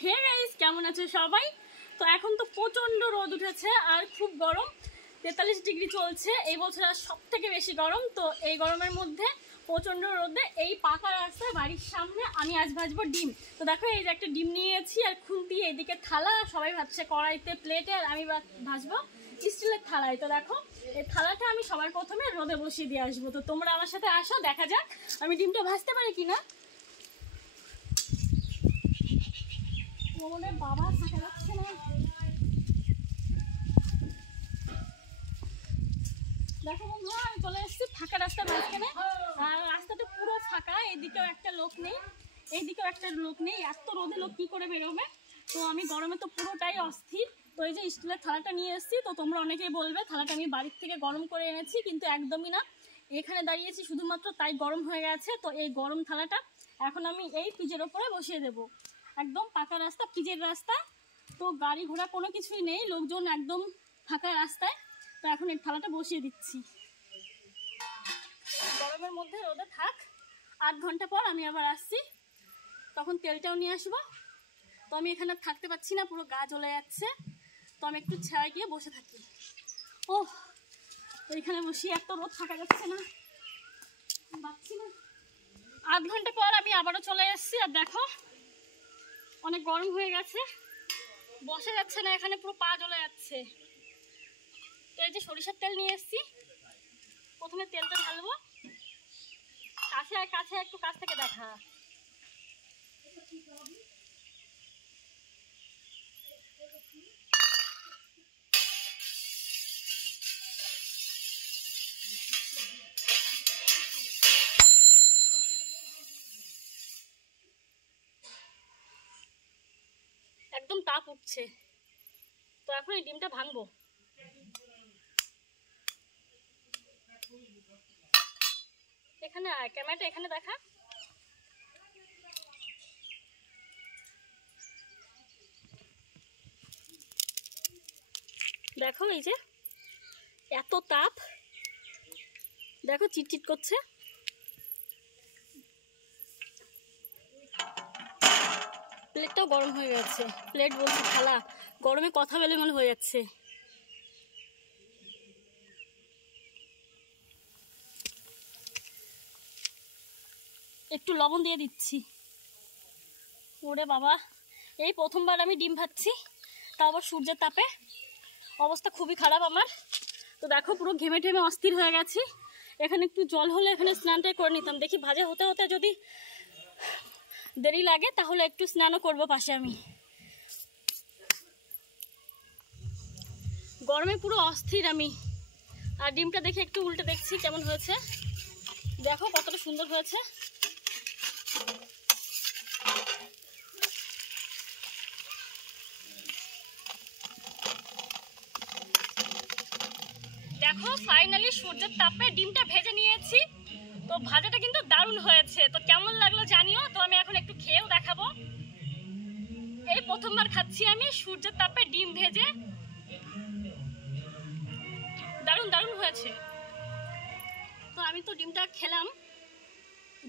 Hey guys, কেমন আছো সবাই? তো এখন তো প্রচন্ড রোদ উঠেছে আর খুব গরম, 43 ডিগ্রি চলছে। এই বছর আর সব থেকে বেশি গরম। তো এই গরমের মধ্যে প্রচন্ড রোদে এই পাকা রাস্তায় বাড়ির সামনে আমি আজ ভাজবো ডিম। তো দেখো, এই যে একটা ডিম নিয়েছি আর খুন্তি, এইদিকে থালা, সবাই ভাবছে কড়াইতে, প্লেটে, আর আমি ভাজবো স্টিলের থালায়। তো দেখো, এই থালাটা আমি সবার প্রথমে রোদে বসিয়ে দিয়ে আসবো। তো তোমরা আমার সাথে আসো, দেখা যাক আমি ডিমটা ভাজতে পারি কিনা। বাবা থাকা যাচ্ছে না। দেখো বন্ধু, আমি চলে এসেছি ফাঁকা রাস্তার মাঝখানে, আর রাস্তাটা পুরো ফাঁকা। এদিকেও একটা লোক নেই, এইদিকেও একটা লোক নেই। এত রোদে লোক কি করে বেরোবে? তো আমি গরমে তো পুরোটাই অস্থির। তো এই যে স্টিলের থালাটা নিয়ে এসেছি। তো তোমরা অনেকেই বলবে থালাটা আমি বাড়ির থেকে গরম করে এনেছি, কিন্তু একদমই না। এখানে দাঁড়িয়েছি শুধুমাত্র তাই গরম হয়ে গেছে। তো এই গরম থালাটা এখন আমি এই পিজের ওপরে বসিয়ে দেবো। একদম পাকা রাস্তা, পিজের রাস্তা, তো গাড়ি ঘোড়া কোনো কিছুই নেই, লোকজন একদম ফাঁকা রাস্তায়। তো এখন এই থালাটা বসিয়ে দিচ্ছি। গরমের মধ্যে রোদে থাক, 8 ঘন্টা পর আমি আবার আসছি, তখন তেলটাও নিয়ে আসবো। তো আমি এখানে থাকতে পারছি না, পুরো গা জ্বলে যাচ্ছে। তো আমি একটু ছায়ায় গিয়ে বসে থাকি। ও এইখানে বসি, এত রোদ থাকা যাচ্ছে না, পাচ্ছি না। 8 ঘন্টা পর আমি আবারও চলে এসেছি, আর দেখো অনেক গরম হয়ে গেছে, বসা যাচ্ছে না, এখানে পুরো পা জ্বলে যাচ্ছে। তো এই যে সরিষার তেল নিয়ে এসেছি, প্রথমে তেলটা ঢালবো। কাছে কাছে একটু কাছ থেকে দেখা। একদম তাপ উঠছে। তো এখন এই ডিমটা ভাঙবো। এখানে ক্যামেরাটা এখানে দেখা। দেখো এই যে এত তাপ, দেখো চিটচিট করছে। প্লেটটাও গরম হয়ে গেছে, প্লেট বলছি থালা, গরমে কথা বেলেমাল হয়ে যাচ্ছে। একটু লবণ দিয়ে দিচ্ছি। ওরে বাবা, এই প্রথমবার আমি ডিম ভাজছি, তাও আবার সূর্যের তাপে। অবস্থা খুবই খারাপ আমার। তো দেখো পুরো ঘেমে টেমে অস্থির হয়ে গেছি। এখানে একটু জল হলে এখানে স্নানটাই করে নিতাম। দেখি ভাজা হতে হতে যদি দেরি লাগে তাহলে একটু স্নানও করবো পাশে আমি। গরমে পুরো অস্থির আমি। আর ডিমটা দেখে একটু উল্টে দেখছি কেমন হয়েছে। দেখো কতটা সুন্দর হয়েছে। দেখো ফাইনালি সূর্যের তাপে ডিমটা ভেজে নিয়েছি। তো ভাজাটা কিন্তু দারুণ হয়েছে। তো কেমন লাগলো জানিও। তো আমি এখন একটু খেয়েও দেখাবো। এই প্রথমবার খাচ্ছি আমি সূর্যের তাপে ডিম ভেজে, দারুণ দারুণ হয়েছে। তো আমি তো ডিমটা খেলাম।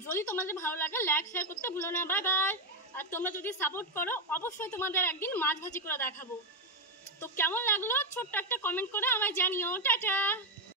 যদি তোমাদের ভালো লাগে লাইক শেয়ার করতে ভুলো না। Bye bye. আর তোমরা যদি সাপোর্ট করো অবশ্যই তোমাদের একদিন মাছ ভাজি করে দেখাবো। তো কেমন লাগলো ছোট্ট একটা কমেন্ট করে আমায় জানিও। টাটা।